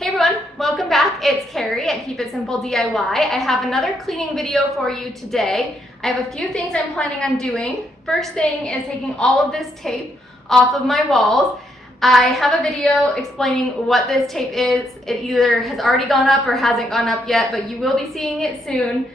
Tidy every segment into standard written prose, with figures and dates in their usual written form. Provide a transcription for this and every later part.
Hey everyone, welcome back. It's Carrie at Keep It Simple DIY. I have another cleaning video for you today. I have a few things I'm planning on doing. First thing is taking all of this tape off of my walls. I have a video explaining what this tape is. It either has already gone up or hasn't gone up yet, but you will be seeing it soon.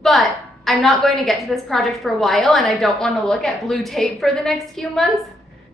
But I'm not going to get to this project for a while, and I don't want to look at blue tape for the next few months.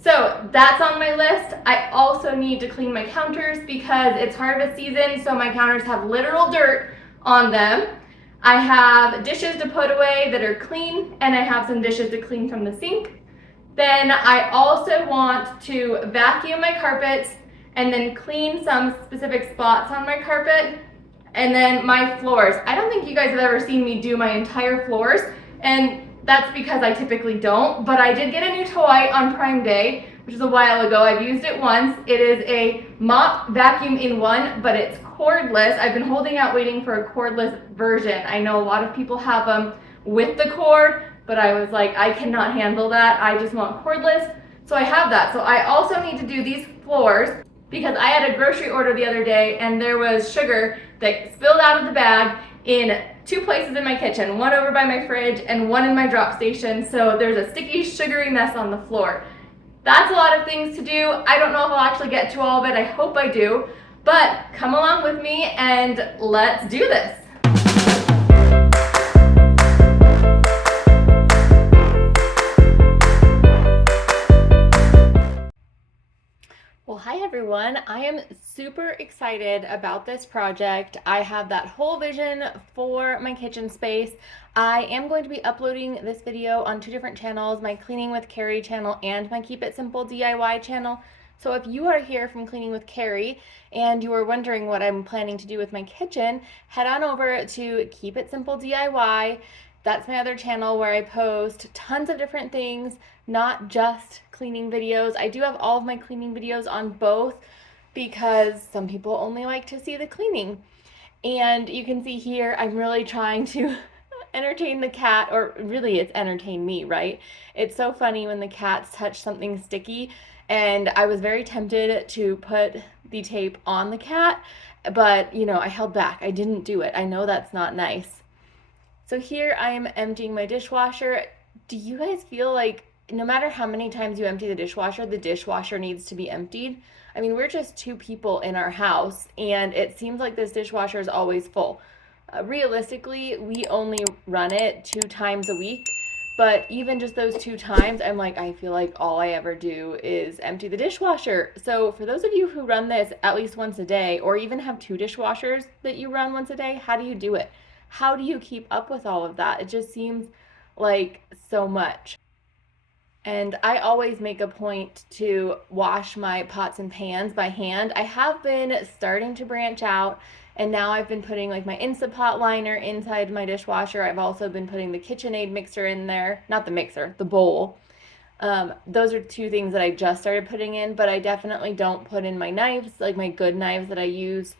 So that's on my list. I also need to clean my counters because it's harvest season, so my counters have literal dirt on them. I have dishes to put away that are clean, and I have some dishes to clean from the sink. Then I also want to vacuum my carpets and then clean some specific spots on my carpet. And then my floors. I don't think you guys have ever seen me do my entire floors, and that's because I typically don't, but I did get a new toy on Prime Day, which is a while ago. I've used it once. It is a mop vacuum in one, but it's cordless. I've been holding out waiting for a cordless version. I know a lot of people have them with the cord, but I was like, I cannot handle that. I just want cordless. So I have that. So I also need to do these floors because I had a grocery order the other day and there was sugar that spilled out of the bag in two places in my kitchen, one over by my fridge and one in my drop station. So there's a sticky, sugary mess on the floor. That's a lot of things to do. I don't know if I'll actually get to all of it. I hope I do. But come along with me and let's do this. Well, hi everyone. I am super excited about this project. I have that whole vision for my kitchen space. I am going to be uploading this video on two different channels, my Cleaning with Carrie channel and my Keep It Simple DIY channel. So if you are here from Cleaning with Carrie and you are wondering what I'm planning to do with my kitchen, head on over to Keep It Simple DIY. That's my other channel where I post tons of different things, not just cleaning videos. I do have all of my cleaning videos on both because some people only like to see the cleaning. And you can see here, I'm really trying to entertain the cat, or really it's entertain me, right? It's so funny when the cats touch something sticky, and I was very tempted to put the tape on the cat, but I held back. I didn't do it. I know that's not nice. So here I am emptying my dishwasher. Do you guys feel like no matter how many times you empty the dishwasher needs to be emptied? I mean, we're just two people in our house, and it seems like this dishwasher is always full. Realistically, we only run it 2 times a week, but even just those 2 times, I'm like, I feel like all I ever do is empty the dishwasher. So for those of you who run this at least once a day, or even have 2 dishwashers that you run once a day, how do you do it? How do you keep up with all of that? It just seems like so much. And I always make a point to wash my pots and pans by hand. I have been starting to branch out, and now I've been putting like my Instant Pot liner inside my dishwasher. I've also been putting the KitchenAid mixer in there. Not the mixer, the bowl. Those are 2 things that I just started putting in, but I definitely don't put in my knives, like my good knives that I use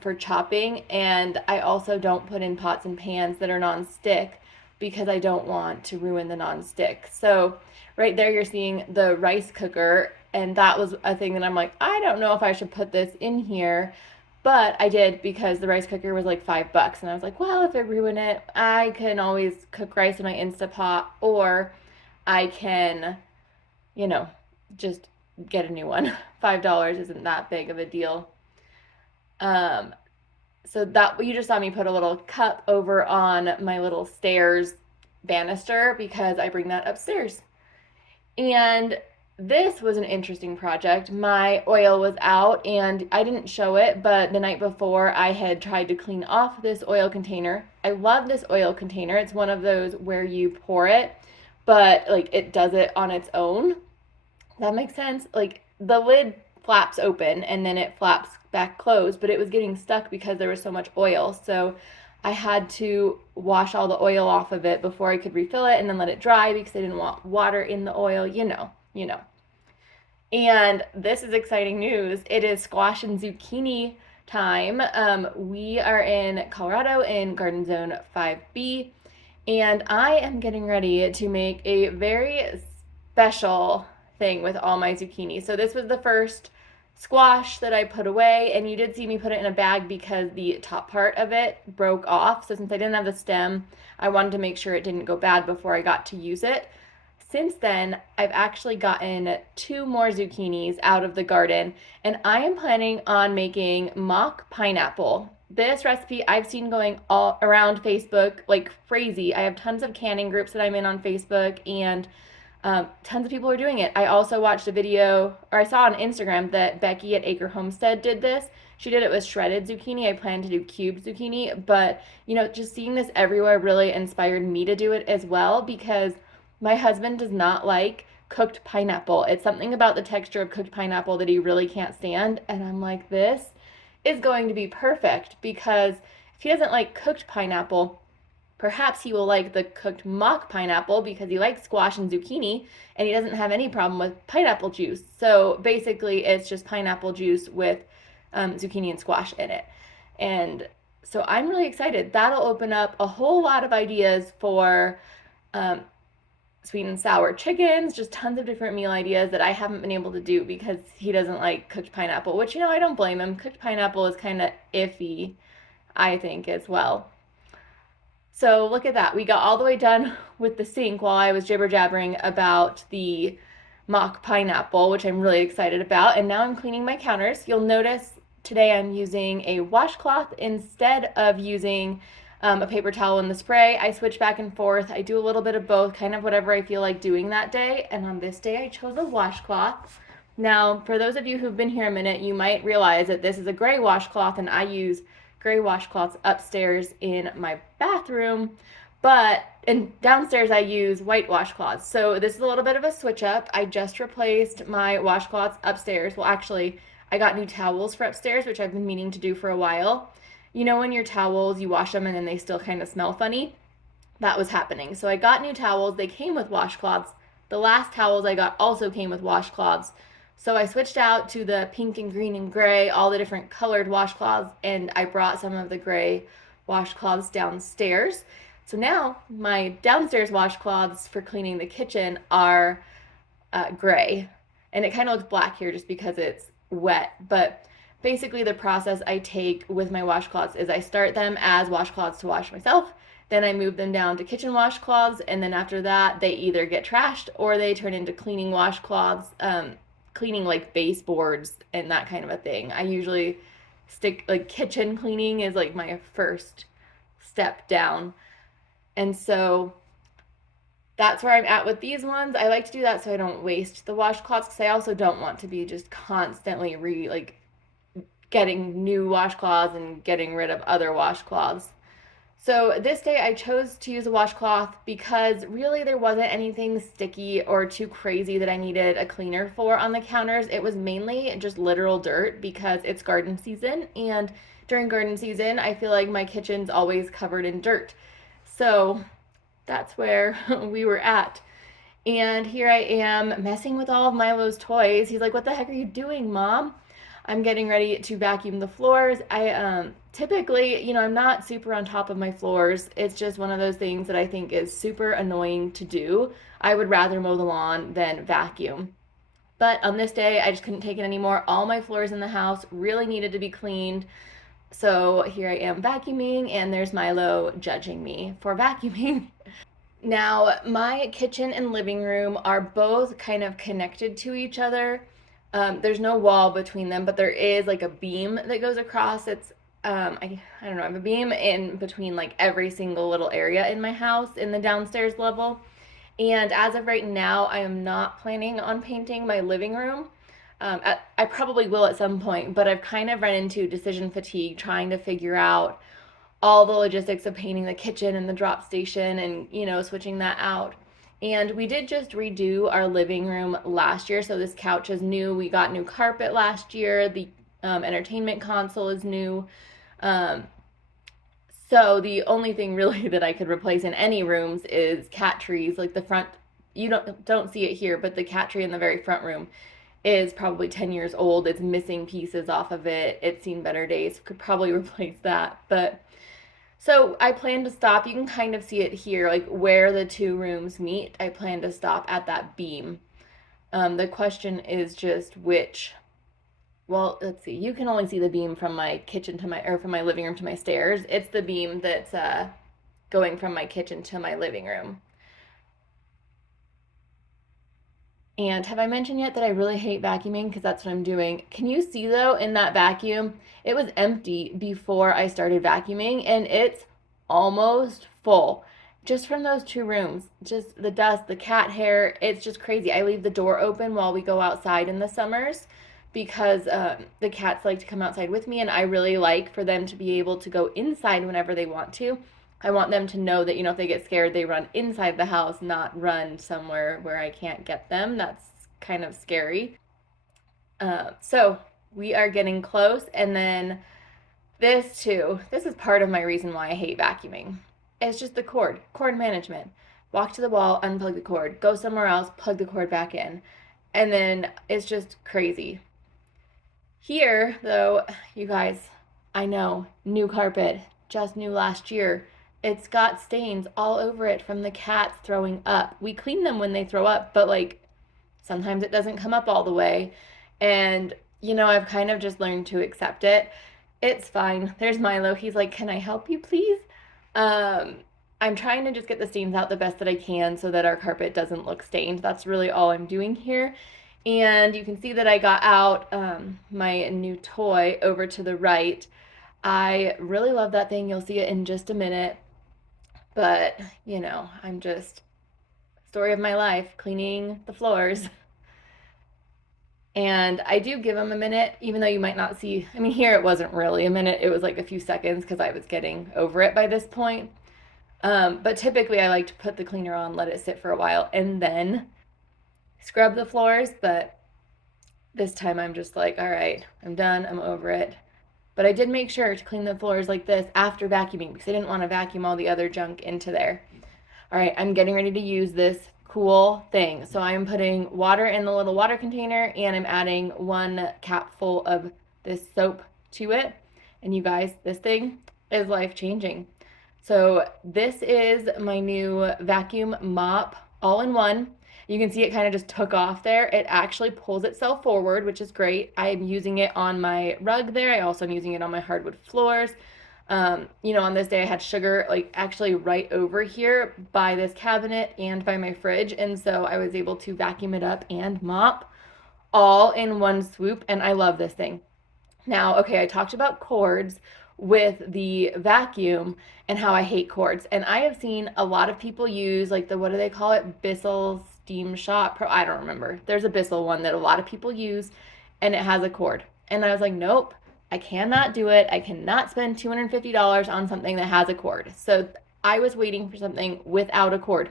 for chopping. And I also don't put in pots and pans that are non-stick because I don't want to ruin the non-stick. So right there you're seeing the rice cooker, and that was a thing that I'm like, I don't know if I should put this in here, but I did because the rice cooker was like $5, and I was like, well, if I ruin it, I can always cook rice in my Instapot, or I can, just get a new one. $5 isn't that big of a deal. So that you just saw me put a little cup over on my little stairs banister because I bring that upstairs. And this was an interesting project. My oil was out and I didn't show it, but the night before I had tried to clean off this oil container. I love this oil container. It's one of those where you pour it, but like it does it on its own. That makes sense. Like the lid flaps open and then it flaps back closed, but it was getting stuck because there was so much oil. So I had to wash all the oil off of it before I could refill it and then let it dry because I didn't want water in the oil, you know. And this is exciting news. It is squash and zucchini time. We are in Colorado in Garden Zone 5B, and I am getting ready to make a very special thing with all my zucchini. So this was the first squash that I put away, and you did see me put it in a bag because the top part of it broke off. So since I didn't have the stem, I wanted to make sure it didn't go bad before I got to use it. Since then, I've actually gotten 2 more zucchinis out of the garden, and I am planning on making mock pineapple. This recipe I've seen going all around Facebook like crazy. I have tons of canning groups that I'm in on Facebook, and tons of people are doing it. I also watched a video, or I saw on Instagram that Becky at Acre Homestead did this. She did it with shredded zucchini. I plan to do cubed zucchini, but just seeing this everywhere really inspired me to do it as well because my husband does not like cooked pineapple. It's something about the texture of cooked pineapple that he really can't stand. And I'm like, this is going to be perfect because if he doesn't like cooked pineapple, perhaps he will like the cooked mock pineapple because he likes squash and zucchini and he doesn't have any problem with pineapple juice. So basically, it's just pineapple juice with zucchini and squash in it. And so I'm really excited. That'll open up a whole lot of ideas for um, sweet and sour chickens, just tons of different meal ideas that I haven't been able to do because he doesn't like cooked pineapple, which, I don't blame him. Cooked pineapple is kind of iffy, I think, as well. So look at that. We got all the way done with the sink while I was jibber jabbering about the mock pineapple, which I'm really excited about. And now I'm cleaning my counters. You'll notice today I'm using a washcloth instead of using a paper towel in the spray. I switch back and forth. I do a little bit of both, kind of whatever I feel like doing that day. And on this day, I chose a washcloth. Now, for those of you who've been here a minute, you might realize that this is a gray washcloth and I use gray washcloths upstairs in my bathroom, and downstairs I use white washcloths. So this is a little bit of a switch up. I just replaced my washcloths upstairs. Well, actually, I got new towels for upstairs, which I've been meaning to do for a while. When your towels, you wash them and then they still kind of smell funny? That was happening. So I got new towels. They came with washcloths. The last towels I got also came with washcloths. So I switched out to the pink and green and gray, all the different colored washcloths, and I brought some of the gray washcloths downstairs. So now my downstairs washcloths for cleaning the kitchen are gray. And it kind of looks black here just because it's wet. But basically, the process I take with my washcloths is I start them as washcloths to wash myself. Then I move them down to kitchen washcloths. And then after that, they either get trashed or they turn into cleaning washcloths, cleaning like baseboards and that kind of a thing. I usually stick like kitchen cleaning is like my first step down. And so that's where I'm at with these ones. I like to do that so I don't waste the washcloths because I also don't want to be just constantly getting new washcloths and getting rid of other washcloths. So this day I chose to use a washcloth because really there wasn't anything sticky or too crazy that I needed a cleaner for on the counters. It was mainly just literal dirt because it's garden season, and during garden season I feel like my kitchen's always covered in dirt. So that's where we were at. And here I am messing with all of Milo's toys. He's like, "What the heck are you doing, Mom?" I'm getting ready to vacuum the floors. I typically, I'm not super on top of my floors. It's just one of those things that I think is super annoying to do. I would rather mow the lawn than vacuum. But on this day, I just couldn't take it anymore. All my floors in the house really needed to be cleaned. So here I am vacuuming, and there's Milo judging me for vacuuming. Now, my kitchen and living room are both kind of connected to each other. There's no wall between them, but there is like a beam that goes across. It's I don't know, I have a beam in between like every single little area in my house in the downstairs level. And as of right now, I am not planning on painting my living room. I probably will at some point, but I've kind of run into decision fatigue trying to figure out all the logistics of painting the kitchen and the drop station and, switching that out. And we did just redo our living room last year. So this couch is new. We got new carpet last year. The entertainment console is new. So the only thing really that I could replace in any rooms is cat trees. Like the front, you don't see it here, but the cat tree in the very front room is probably 10 years old. It's missing pieces off of it. It's seen better days. Could probably replace that. But so I plan to stop. You can kind of see it here, like where the two rooms meet. I plan to stop at that beam. The question is just which well, let's see. You can only see the beam from my kitchen to my, or from my living room to my stairs. It's the beam that's going from my kitchen to my living room. And have I mentioned yet that I really hate vacuuming because that's what I'm doing? Can you see though in that vacuum, it was empty before I started vacuuming and it's almost full just from those two rooms. Just the dust, the cat hair, it's just crazy. I leave the door open while we go outside in the summers because the cats like to come outside with me and I really like for them to be able to go inside whenever they want to. I want them to know that, if they get scared, they run inside the house, not run somewhere where I can't get them. That's kind of scary. So we are getting close. And then this too, this is part of my reason why I hate vacuuming. It's just the cord management. Walk to the wall, unplug the cord, go somewhere else, plug the cord back in. And then it's just crazy. Here, though, you guys, I know, new carpet, just new last year. It's got stains all over it from the cats throwing up. We clean them when they throw up, but like sometimes it doesn't come up all the way. And, I've kind of just learned to accept it. It's fine. There's Milo. He's like, "Can I help you, please?" Um, I'm trying to just get the stains out the best that I can so that our carpet doesn't look stained. That's really all I'm doing here. And you can see that I got out my new toy over to the right. I really love that thing. You'll see it in just a minute. But, I'm just, story of my life, cleaning the floors. And I do give them a minute, even though you might not see. I mean, here it wasn't really a minute, it was like a few seconds because I was getting over it by this point. But typically, I like to put the cleaner on, let it sit for a while, and then scrub the floors. But this time, I'm just like, all right, I'm done, I'm over it. But I did make sure to clean the floors like this after vacuuming because I didn't want to vacuum all the other junk into there. All right, I'm getting ready to use this cool thing. So I'm putting water in the little water container and I'm adding 1 cap full of this soap to it. And you guys, this thing is life-changing. So this is my new vacuum mop all-in-one. You can see it kind of just took off there. It actually pulls itself forward, which is great. I'm using it on my rug there. I also am using it on my hardwood floors. On this day I had sugar like actually right over here by this cabinet and by my fridge. And so I was able to vacuum it up and mop all in one swoop. And I love this thing. Now, okay, I talked about cords with the vacuum and how I hate cords. And I have seen a lot of people use like the, what do they call it? Bissell Steam Shot Pro. I don't remember. There's a Bissell one that a lot of people use and it has a cord. And I was like, nope, I cannot do it. I cannot spend $250 on something that has a cord. So I was waiting for something without a cord.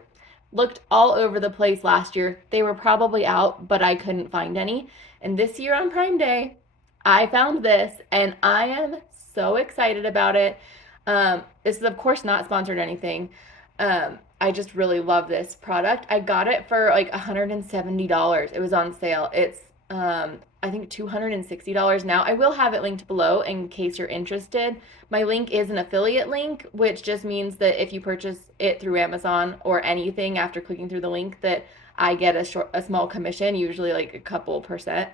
Looked all over the place last year. They were probably out, but I couldn't find any. And this year on Prime Day, I found this and I am so excited about it. This is, of course, not sponsored or anything. I just really love this product. I got it for like $170. It was on sale. It's I think $260 now. I will have it linked below in case you're interested. My link is an affiliate link, which just means that if you purchase it through Amazon or anything after clicking through the link, that I get a small commission, usually like a couple percent.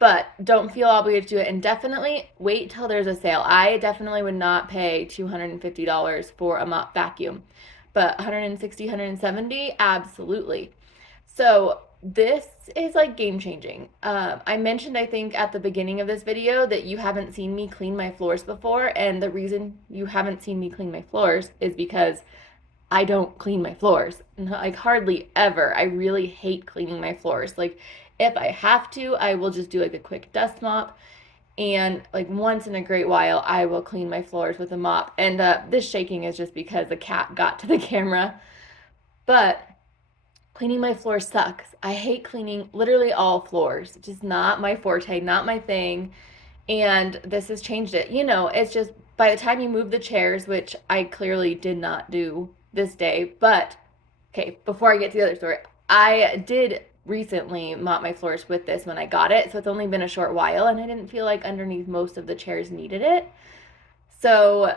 But don't feel obligated to do it, and definitely wait till there's a sale. I definitely would not pay $250 for a mop vacuum, but $160, $170, absolutely. So this is like game changing. I mentioned, I think, at the beginning of this video that you haven't seen me clean my floors before, and the reason you haven't seen me clean my floors is because I don't clean my floors. Like hardly ever. I really hate cleaning my floors. Like if I have to, I will just do like a quick dust mop. And like once in a great while, I will clean my floors with a mop. And this shaking is just because the cat got to the camera. But cleaning my floors sucks. I hate cleaning literally all floors. It's just not my forte, not my thing. And this has changed it. It's just by the time you move the chairs, which I clearly did not do this day. But okay, before I get to the other story, I did recently mop my floors with this when I got it. So it's only been a short while and I didn't feel like underneath most of the chairs needed it. So,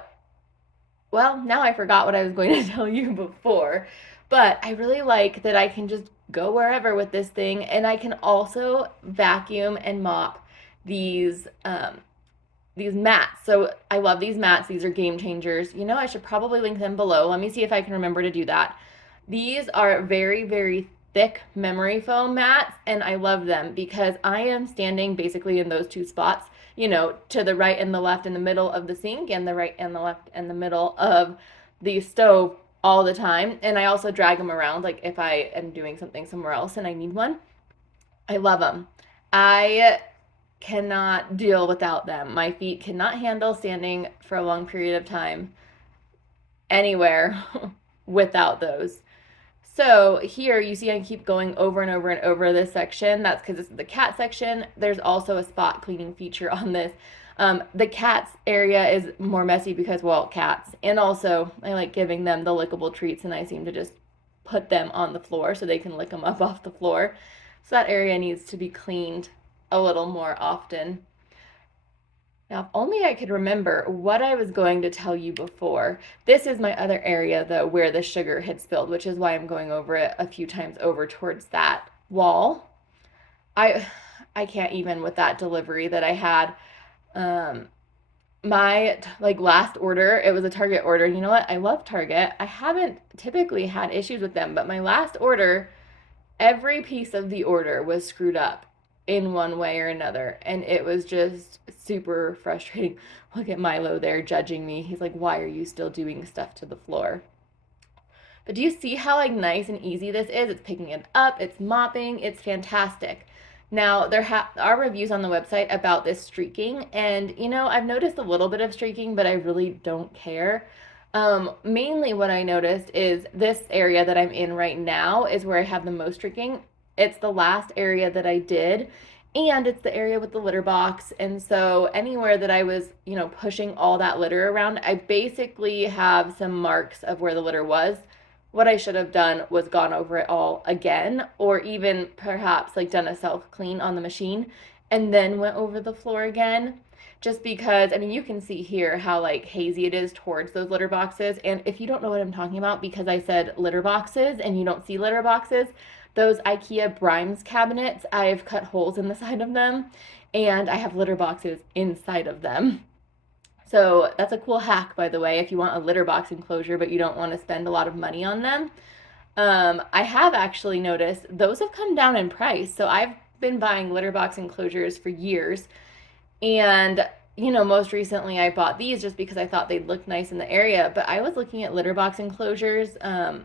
well, now I forgot what I was going to tell you before. But I really like that I can just go wherever with this thing, and I can also vacuum and mop these mats. So I love these mats. These are game changers. You know, I should probably link them below. Let me see if I can remember to do that. These are very, very thick memory foam mats, and I love them because I am standing basically in those two spots, you know, to the right and the left in the middle of the sink, and the right and the left and the middle of the stove all the time. And I also drag them around, like if I am doing something somewhere else and I need one. I love them. I cannot deal without them. My feet cannot handle standing for a long period of time anywhere without those. So here you see I keep going over and over and over this section. That's because this is the cat section. There's also a spot cleaning feature on this. The cats area is more messy because, well, cats. And also I like giving them the lickable treats, and I seem to just put them on the floor so they can lick them up off the floor. So that area needs to be cleaned a little more often. Now, if only I could remember what I was going to tell you before. This is my other area, though, where the sugar had spilled, which is why I'm going over it a few times over towards that wall. I can't even with that delivery that I had. My like last order, it was a Target order. You know what? I love Target. I haven't typically had issues with them, but my last order, every piece of the order was screwed up in one way or another, and it was just super frustrating. Look at Milo there judging me. He's like, why are you still doing stuff to the floor? But do you see how like nice and easy this is? It's picking it up, it's mopping, it's fantastic. Now there are reviews on the website about this streaking, and you know, I've noticed a little bit of streaking, but I really don't care. Mainly what I noticed is this area that I'm in right now is where I have the most streaking. It's the last area that I did, and it's the area with the litter box. And so anywhere that I was, you know, pushing all that litter around, I basically have some marks of where the litter was. What I should have done was gone over it all again, or even perhaps like done a self clean on the machine and then went over the floor again. Just because, I mean, you can see here how like hazy it is towards those litter boxes. And if you don't know what I'm talking about, because I said litter boxes and you don't see litter boxes, those IKEA Brimes cabinets, I've cut holes in the side of them, and I have litter boxes inside of them. So that's a cool hack, by the way, if you want a litter box enclosure, but you don't want to spend a lot of money on them. I have actually noticed those have come down in price. So I've been buying litter box enclosures for years. And, you know, most recently I bought these just because I thought they'd look nice in the area. But I was looking at litter box enclosures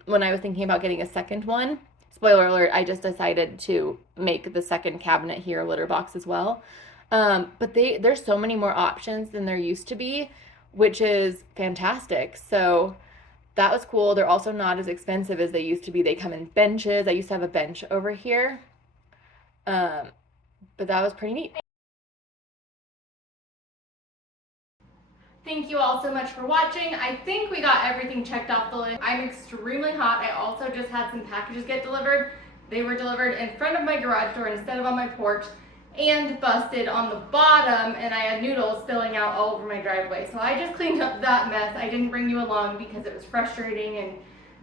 when I was thinking about getting a second one. Spoiler alert, I just decided to make the second cabinet here a litter box as well. But there's so many more options than there used to be, which is fantastic. So that was cool. They're also not as expensive as they used to be. They come in benches. I used to have a bench over here. But that was pretty neat. Thank you all so much for watching. I think we got everything checked off the list. I'm extremely hot. I also just had some packages get delivered. They were delivered in front of my garage door instead of on my porch, and busted on the bottom, and I had noodles spilling out all over my driveway. So I just cleaned up that mess. I didn't bring you along because it was frustrating and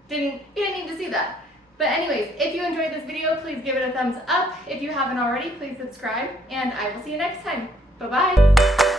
you didn't need to see that. But anyways, if you enjoyed this video, please give it a thumbs up. If you haven't already, please subscribe, and I will see you next time. Bye-bye.